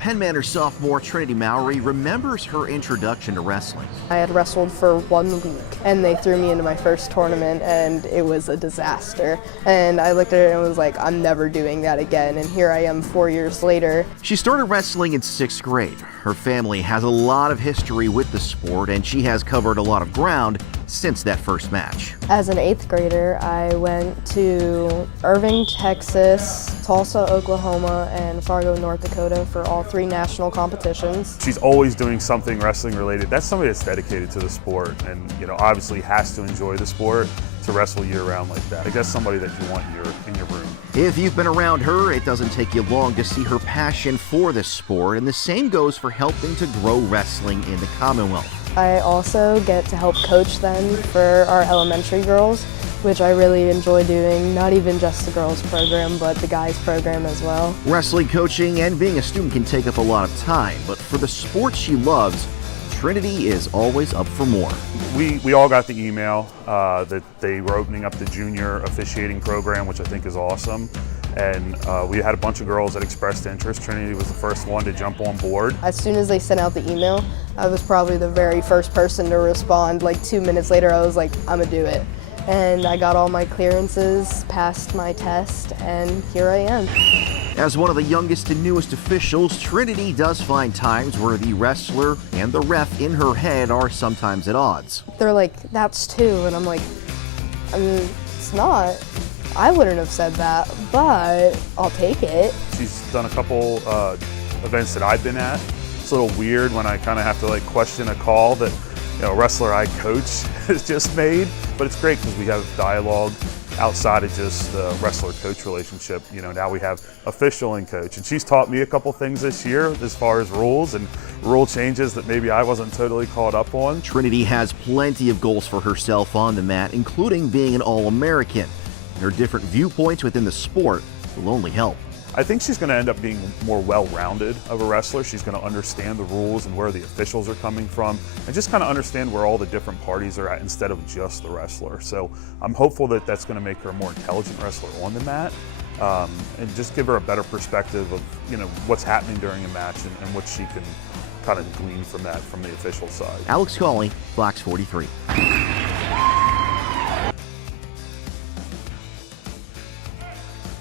Penn Manor sophomore Trinity Mowery remembers her introduction to wrestling. I had wrestled for 1 week and they threw me into my first tournament and it was a disaster. And I looked at it and was like, I'm never doing that again. And here I am 4 years later. She started wrestling in 6th grade. Her family has a lot of history with the sport and she has covered a lot of ground since that first match. As an 8th grader, I went to Irving, Texas, Tulsa, Oklahoma, and Fargo, North Dakota for all 3 national competitions. She's always doing something wrestling related. That's somebody that's dedicated to the sport and, obviously has to enjoy the sport to wrestle year round like that. I guess somebody that you want in your room. If you've been around her, it doesn't take you long to see her passion for this sport, and the same goes for helping to grow wrestling in the Commonwealth. I also get to help coach them for our elementary girls, which I really enjoy doing, not even just the girls program, but the guys program as well. Wrestling coaching and being a student can take up a lot of time, but for the sport she loves, Trinity is always up for more. We all got the email that they were opening up the junior officiating program, which I think is awesome. And we had a bunch of girls that expressed interest. Trinity was the first one to jump on board. As soon as they sent out the email, I was probably the very first person to respond. Like 2 minutes later, I was like, I'm gonna do it. And I got all my clearances, passed my test, and here I am. As one of the youngest and newest officials, Trinity does find times where the wrestler and the ref in her head are sometimes at odds. They're like, that's 2, and I'm like, it's not. I wouldn't have said that, but I'll take it. She's done a couple events that I've been at. It's a little weird when I kind of have to question a call that a wrestler I coach has just made, but it's great because we have dialogue outside of just the wrestler-coach relationship. Now we have official and coach, and she's taught me a couple things this year as far as rules and rule changes that maybe I wasn't totally caught up on. Trinity has plenty of goals for herself on the mat, including being an All-American. Her different viewpoints within the sport will only help. I think she's going to end up being more well-rounded of a wrestler. She's going to understand the rules and where the officials are coming from and just kind of understand where all the different parties are at instead of just the wrestler. So I'm hopeful that that's going to make her a more intelligent wrestler on the mat and just give her a better perspective of what's happening during a match and what she can kind of glean from that from the official side. Alex Cawley, Fox 43.